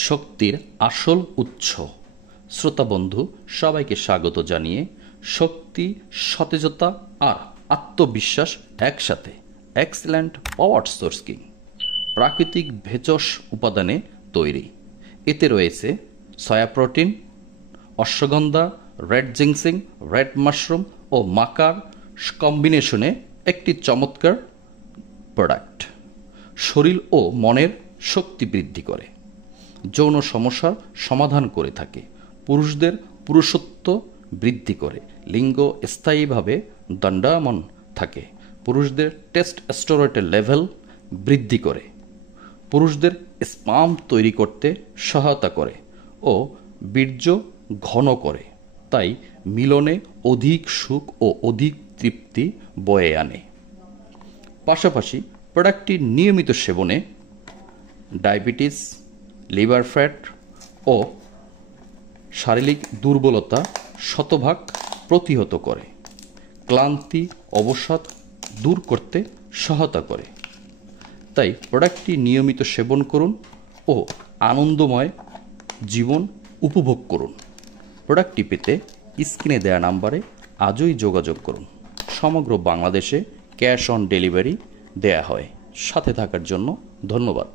শক্তির আসল উৎস। শ্রোতা বন্ধু সবাইকে স্বাগত জানিয়ে শক্তি, সতেজতা আর আত্মবিশ্বাস একসাথে এক্সেলেন্ট পাওয়ার সোর্স কিং প্রাকৃতিক ভেষজ উপাদানে তৈরি। এতে রয়েছে soya protein, ashwagandha, red জিংসিং, red mushroom ও মাকার কম্বিনেশনে একটি চমৎকার প্রোডাক্ট। শরীর ও মনের শক্তি বৃদ্ধি করে, যৌন সমস্যার সমাধান করে থাকে, পুরুষদের পুরুষত্ব বৃদ্ধি করে, লিঙ্গ স্থায়ীভাবে দণ্ডায়মান থাকে, পুরুষদের টেস্টোস্টেরনের লেভেল বৃদ্ধি করে, পুরুষদের স্পাম তৈরি করতে সহায়তা করে ও বীর্য ঘন করে, তাই মিলনে অধিক সুখ ও অধিক তৃপ্তি বয়ে আনে। পাশাপাশি প্রোডাক্টটি নিয়মিত সেবনে ডায়াবেটিস, লিভার ফ্যাট ও শারীরিক দুর্বলতা শতভাগ প্রতিহত করে, ক্লান্তি অবসাদ দূর করতে সহায়তা করে। তাই প্রোডাক্টটি নিয়মিত সেবন করুন ও আনন্দময় জীবন উপভোগ করুন। প্রোডাক্টটি পেতে স্ক্রিনে দেওয়া নাম্বারে আজই যোগাযোগ করুন। সমগ্র বাংলাদেশে ক্যাশ অন ডেলিভারি দেয়া হয়। সাথে থাকার জন্য ধন্যবাদ।